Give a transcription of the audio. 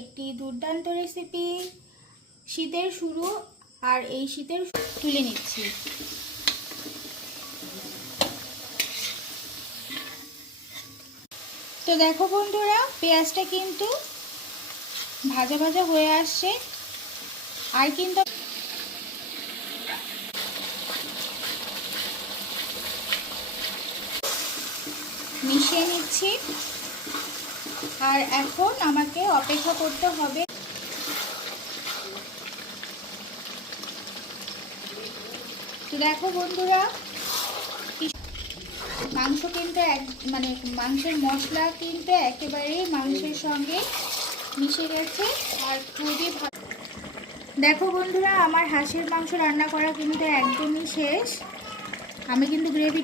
একটি দুর্দান্ত রেসিপি। শীতের শুরু আর এই শীতের তুলে নিচ্ছি। তো দেখো বন্ধুরা, পেঁয়াজটা কিন্তু ভাজা ভাজা হয়ে আসছে। আর কিন্তু মিশিয়ে নিচ্ছি। আর এখন আমাকে অপেক্ষা করতে হবে। তো দেখো বন্ধুরা, মাংস কিন্তু মাংসের মশলা কিন্তু একেবারেই মাংসের সঙ্গে মিশে গেছে আর খুবই ভালো। দেখো বন্ধুরা, আমার হাঁসের মাংস রান্না করা কিন্তু একদমই শেষ। আমি কিন্তু গ্রেভি